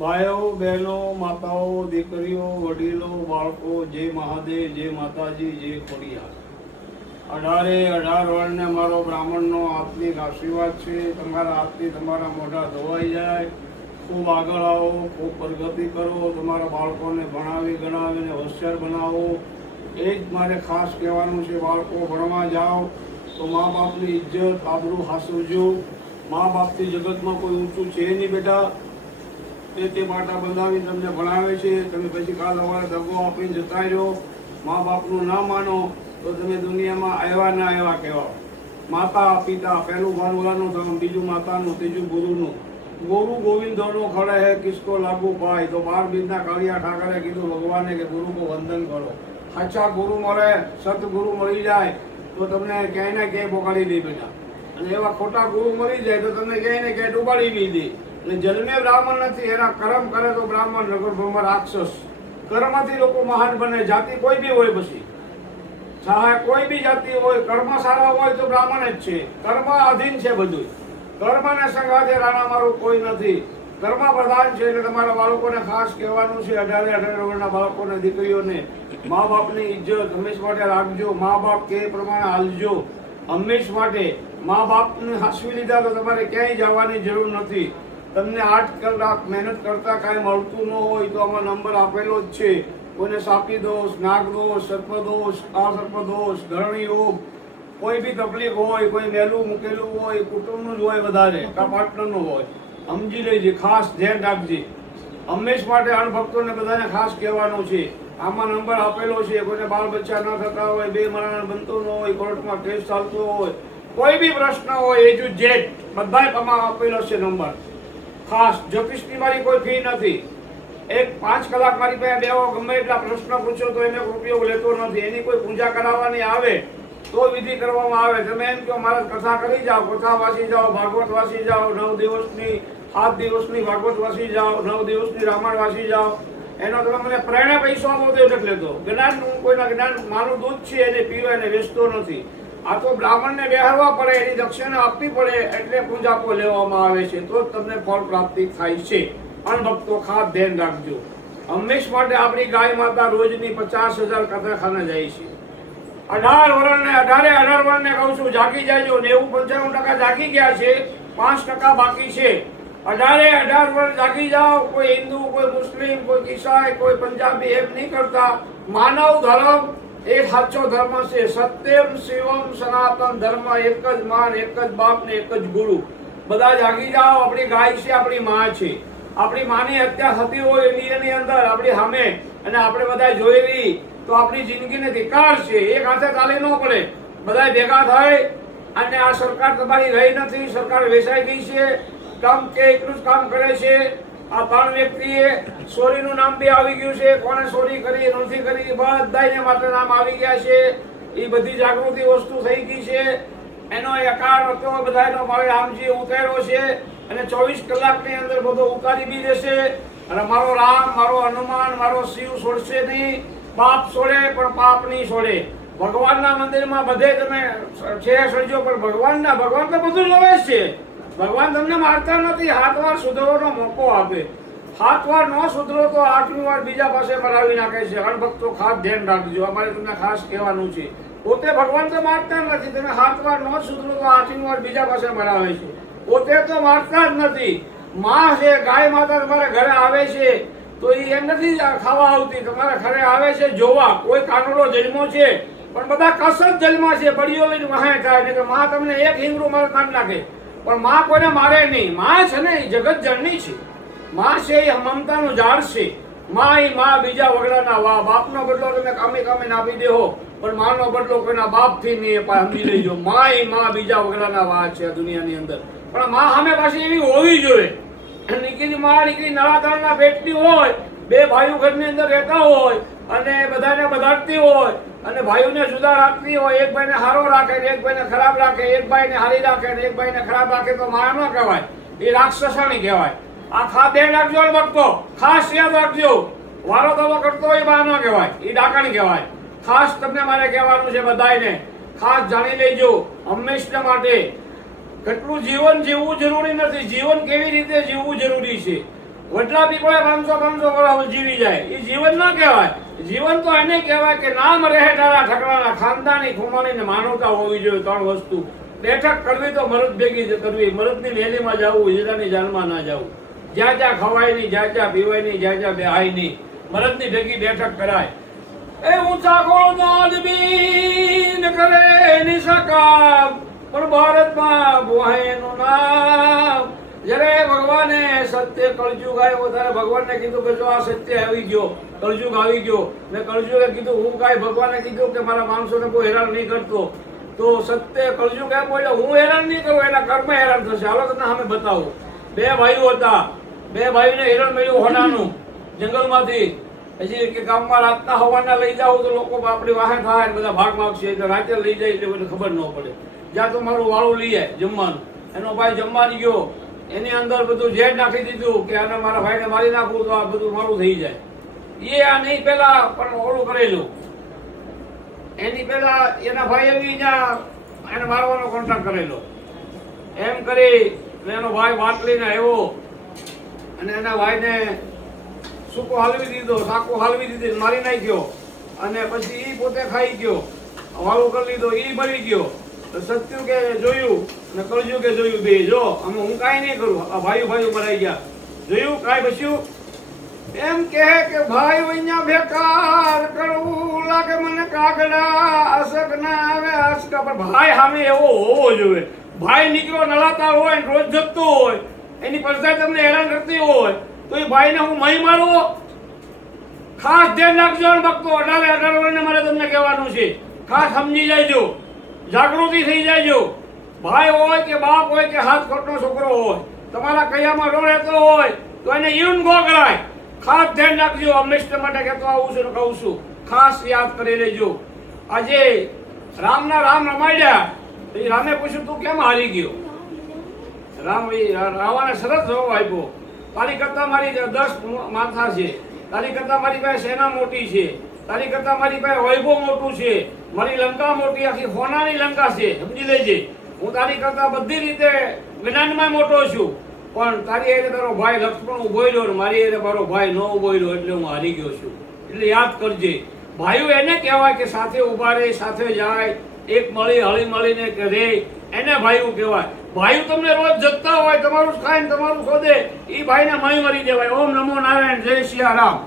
ભાઈઓ બહેનો માતાઓ દીકરીઓ વડીલો બાળકો જય મહાદેવ જય માતાજી જય ખોડિયાર। 18 વર્ષને મારો બ્રાહ્મણનો આત્મિક આશીર્વાદ છે। તમારા હાથથી તમારા મોઢા ધોવાઈ જાય। ખૂબ આગળ આવો, ખૂબ પ્રગતિ કરો, તમારા બાળકોને ભણાવી ગણાવીને હોશિયાર બનાવો। એ જ મારે ખાસ કહેવાનું છે। બાળકો ભણવા જાઓ તો મા બાપની ઇજ્જત આબરૂ હાસવજો। મા બાપથી જગતમાં કોઈ ઊંચું છે નહીં બેટા। તે માટા બંધાવી તમને ભણાવે છે, તમે પછી કાલ સવારે દગો આપીને જતા રહ્યો। મા બાપનું ના માનો તો તમે દુનિયામાં આવ્યા ના આવ્યા કહેવાઓ। માતા પિતા પહેલું ભાનવાલાનું ધર્મ, બીજું માતાનું, ત્રીજું ગુરુનું। ગુરુ ગોવિંદ દોનો ખડે હે કિસકો લાગુ પાય। તો 12 બીજના કાળિયા ઠાકરે કીધું ભગવાને કે ગુરુ કો વંદન કરો। સાચા ગુરુ મળે, સતગુરુ મળી જાય તો તમને ક્યાંય ને ક્યાંય પોકાડી દે બેટા। અને એવા ખોટા ગુરુ મળી જાય તો તમને ક્યાંય ને ક્યાંય ડૂબાડી બી દે। એટલે જન્મે બ્રાહ્મણ નથી, એના કર્મ કરે તો બ્રાહ્મણ, નગર બ્રહ્મ રાક્ષસ। કર્મથી લોકો મહાન બને। જાતિ કોઈ બી હોય, પછી ચાહે કોઈ બી જાતિ હોય, કર્મ સારા હોય તો બ્રાહ્મણ જ છે। કર્મ અધીન છે બધું। કર્મને સંગાથે રાણા મારું કોઈ નથી। કર્મ પ્રધાન છે। એટલે તમારા બાળકોને ખાસ કહેવાનું છે, 18 વર્ષના બાળકોને, દીકરીઓને, મા બાપની ઇજ્જત હંમેશ માટે રાખજો। મા બાપ કે પ્રમાણે હાલજો હંમેશ માટે। મા બાપને હાંસવી લીધા તો તમારે ક્યાંય જવાની જરૂર નથી। તમને 8 કલાક મહેનત કરતા કાંઈ મળતું ન હોય તો આમાં નંબર આપેલો જ છે। કોઈને સાપી દોષ, નાગ દોષ, સર્પદોષ, અસર્પદોષ, ધરણી યોગ, કોઈ બી તકલીફ હોય, કોઈ મેલું મૂકેલું હોય, કુટુંબનું જ હોય વધારે કા પાર્ટનરનું હોય, સમજી લેજે, ખાસ ધ્યાન રાખજે। હંમેશ માટે અણભક્તોને બધાને ખાસ કહેવાનું છે, આમાં નંબર આપેલો છે। કોઈને બાળ બચ્ચા ન થતા હોય, 2 મરણ બનતું ન હોય, કોર્ટમાં કેસ ચાલતો હોય, કોઈ બી પ્રશ્ન હોય, એ ટુ ઝેડ બધાય આમાં આપેલો છે નંબર ખાસ। જ્યોતિષની મારી કોઈ ફી નથી। 5 કલાક મારી પાસે બેહો, ગમે એટલા પ્રશ્ન પૂછો તો એને ઉપયોગ લેતો નથી। એની કોઈ પૂજા કરાવવાની આવે તો વિધિ કરવામાં આવે। તમે એમ કહો મારે કથા કરી જાઓ, કથા વાંચી જાઓ, ભાગવત વાંચી જાઓ, 9 દિવસની 7 દિવસની ભાગવત વાંચી જાઓ, 9 દિવસની રામાયણ વાંચી જાઓ, એનો તમે મને પ્રેરણા પૈસો આપો તો નથી લેતો। જ્ઞાન, કોઈના જ્ઞાન માનું દૂધ છે, એને પીવો, એને વેચતો નથી। આ તો બ્રાહ્મણને બેહારવા પડે, એની દક્ષિણા આપવી પડે, એટલે પૂજાપો લેવામાં આવે છે, તો જ તમને ફળ પ્રાપ્તિ થાય છે। અણભક્તો ખાસ ધ્યાન રાખજો। હંમેશ માટે આપણી ગાય માતા રોજની 50,000 કથાખાને જાય છે। 18 વર્ષને કહું છું, જાગી જાયજો। 90-95% જાગી ગયા છે, 5% બાકી છે। 18 વર્ષ જાગી જાઓ। કોઈ હિન્દુ, કોઈ મુસ્લિમ, કોઈ ઈસાઈ, કોઈ પંજાબી એમ નહીં કરતા। માનવ ધર્મ એ સાચો ધર્મ છે। સત્યમ શિવમ સનાતન ધર્મ, એક જ માન, એક જ બાપ ને એક જ ગુરુ। બધા જાગી જાઓ। આપણી ગાય છે, આપણી માં છે। આપણી માની હત્યા થતી હોય એની અંદર આપણી સામે, અને આપણે બધા જોયેલી, તો આપણી જિંદગીને ધિક્કાર છે। એક હાથે ચાલી ન પડે, બધા ભેગા થાય। અને આ સરકાર તમારી રહી નથી, સરકાર વેચાઈ ગઈ છે। કામ કે એકલું જ કામ કરે છે। આ 3 વ્યક્તિએ ચોરીનું નામ બી આવી ગયું છે। કોને ચોરી કરી નથી કરી બધાને માટે નામ આવી ગયા છે। એ બધી જાગૃતિ વસ્તુ થઈ ગઈ છે। એનો એકાર હતો બધાનો મારે આમજી ઉતાર્યો છે, અને 24 કલાકની અંદર બધો ઉતારી બી દેશે। અને મારો રામ, મારો હનુમાન, મારો શિવ છોડશે નહીં। પાપ છોડે પણ પાપ નહીં છોડે। ભગવાનના મંદિરમાં બધે તમે છે સળજો, પણ ભગવાન તો બધું જોવે છે। ભગવાન તમને મારતા નથી, 7 વાર સુધરવાનો મોકો આપે। 7 વાર ન સુધરો તો 8મી વાર બીજા પાસે મરાવી નાખે છે। અણભક્તો ખાસ ધ્યાન રાખજો, અમારે તમને ખાસ કહેવાનું છે। પોતે ભગવાન તો મારતા નથી, તમે 7 વાર ન સુધરો તો 8મી વાર બીજા પાસે મરાવે છે। પોતે તો મારતા જ નથી। માં છે, ગાય માતા તમારા ઘરે આવે છે તો એ એમ નથી ખાવા આવતી, તમારા ઘરે આવે છે જોવા। કોઈ કાનુડો જન્મો છે, પણ બધા કસર જન્મા છે, બળીઓ લઈને વહાય થાય કે માં તમને એક હિંગરું મારે કાઢી નાખે, પણ માં કોઈને મારે નહીં। માં છે ને એ જગત જનની છે। માં છે એ મમતાનું ઝાડ છે। માં એ માં બીજા વગડાના વાહ। બાપનો બદલો તમે કામે આપી દેહો, પણ માનો બદલો કોઈના બાપથી નહીં અપાય, સમજી લેજો। માં એ માં બીજા વગડાના વાહ છે આ દુનિયાની અંદર। પણ માં સામે પાછી એવી હોવી જોઈએ। નીકળી માં નીકળી નળાધારના પેટની હોય, 2 ભાઈઓ ઘરની અંદર રહેતા હોય, અને બધાને બધાડતી હોય, અને ભાઈઓને જુદા રાખતી હોય। એક ભાઈને સારો રાખે ને એક ભાઈને ખરાબ રાખે, એક ભાઈને સારી રાખે ને એક ભાઈને ખરાબ રાખે, તો માં ન કહેવાય, એ રાક્ષસાણી કહેવાય। આ ખાસ ધ્યાન રાખજો ભક્તો, ખાસ યાદ રાખજો। વારો દવો કરતો હોય માં ન કહેવાય, એ ડાકણ કહેવાય। ખાસ તમને મારે કહેવાનું છે બધાને, ખાસ જાણી લેજો હંમેશા માટે। કેટલું જીવન જીવવું જરૂરી નથી, જીવન કેવી રીતે જીવવું જરૂરી છે। વડલા પીપળે 500 વર્ષ જીવી જાય એ જીવન ના કહેવાય. જીવન તો એને કહેવાય કે નામ રહે તારા ઠકરાના, ખાનદાની ખુમાની ને માનવતા હોવી જોઈએ. 3 વસ્તુ. બેઠક કરવી તો મરદ ભેગી જ કરવી, મરદની લેલીમાં જવું, હીરાની જાનમાં ના જવું. જ્યાં જ્યાં ખવાય નહીં, જ્યાં જ્યાં પીવાય નહીં, જ્યાં જ્યાં બેહાય નહીં, મરદની ભેગી બેઠક કરાય. એ ઊંચા ગોળનો આદમી ન કરે એની સકામ, પણ ભારતમાં બોહેનું નામ. જ્યારે ભગવાને સત્ય કળજુગ આવ્યો ત્યારે ભગવાનને કીધું કે જો આ સત્ય આવી ગયો, કળજુગ આવી ગયો, ને કળજુગે કીધું હું કાંઈ ભગવાને કીધું કે મારા માણસોને કોઈ હેરાન નહીં કરતો, તો સત્ય કળજુગ એમ બોલ્યો હું હેરાન નહીં કરું, એના કર્મ હેરાન થશે. હાલો તમને સામે બતાવું. 2 ભાઈઓ હતા, 2 ભાઈને હિરણ મળ્યું હોનાનું જંગલમાંથી. પછી કે ગામમાં રાતના હવાના લઈ જાવ તો લોકો આપણી વાહે થાય ને બધા ભાગ માગશે, એટલે રાતે લઈ જાય એટલે બધું ખબર ન પડે. જ્યાં તો મારું વાળું લઈ જાય જમવાનું, એનો ભાઈ જમવાની ગયો, એની અંદર બધું ઝેર નાખી દીધું કે આને મારા ભાઈને મારી નાખવું તો આ બધું મારું થઈ જાય. એ આ નહીં પેલા પણ ઓલું કરેલું, એની પેલા એના ભાઈએ બી ત્યાં એને મારવાનો કોન્ટ્રાક્ટ કરેલો. એમ કરી એનો ભાઈ વાત લઈને આવ્યો અને એના ભાઈને સૂકો હાલવી દીધો, સાકો હાલવી દીધી, મારી નાખ્યો. અને પછી એ પોતે ખાઈ ગયો, વાળું કરી લીધો, એ મરી ગયો. સત્યુ કે જોયું ને કળજુ કે જોયું, બે જો અમે હું કાંઈ નહીં કરું, આ ભાઈઓ મરાઈ ગયા. જોયું કાંઈ બચ્યું? એમ કહે કે ભાઈ અહીંયા બેકાર કરવું લાગે મને કાગડા, અસક ના આવે આસકા. પણ ભાઈ સામે એવો હોવો જોઈએ. ભાઈ નીકળો નળાતાર હોય ને રોજ જતો હોય, એની પરસાઈ તમને હેરાન કરતી હોય તો એ ભાઈને હું મહી મારું. ખાસ ધ્યાન રાખજો ભક્તો, 18 વર્ષને મારે તમને કહેવાનું છે. ખાસ સમજી જાયજો, જાગૃતિ થઈ જાયજો. ભાઈ હોય કે બાપ હોય કે હાથ ખોટનો છોકરો હોય, તમારા કૈયામાં રો રહેતો હોય તો એને ઈવન ગો કરાય. ખાસ ધ્યાન રાખજો. હંમેશા માટે કહેતો આવું છું ને કહું છું, ખાસ યાદ કરી લેજો. આજે રામના રામ રમાડ્યા, એ રામે પૂછ્યું તું કેમ હારી ગયો? રાવણે સરસ જવાબ આપ્યો, તારી કરતા મારી 10 માથા છે, તારી કરતા મારી પાસે સેના મોટી છે, તારી કરતા મારી પાસે વૈભવ મોટું છે, મારી લંકા મોટી આખી સોનાની લંકા છે, સમજી લેજે. હું તારી કરતા બધી રીતે જ્ઞાનમાં મોટો છું, પણ તારી એને તારો ભાઈ લક્ષ્મણ ઉભો રહ્યો ને મારી એને મારો ભાઈ ન ઉભો રહ્યો એટલે હું હારી ગયો છું. એટલે યાદ કરજે. ભાઈઓ એને કહેવાય કે સાથે ઉભા રહે, સાથે જાય, એક મળી હળી મળીને કે રે, એને ભાઈઓ કહેવાય. ભાઈઓ તમને રોજ જગતા હોય, તમારું ખાઈને તમારું શોધે, એ ભાઈને મળી મરી દેવાય. ઓમ નમો નારાયણ, જય સિયા રામ.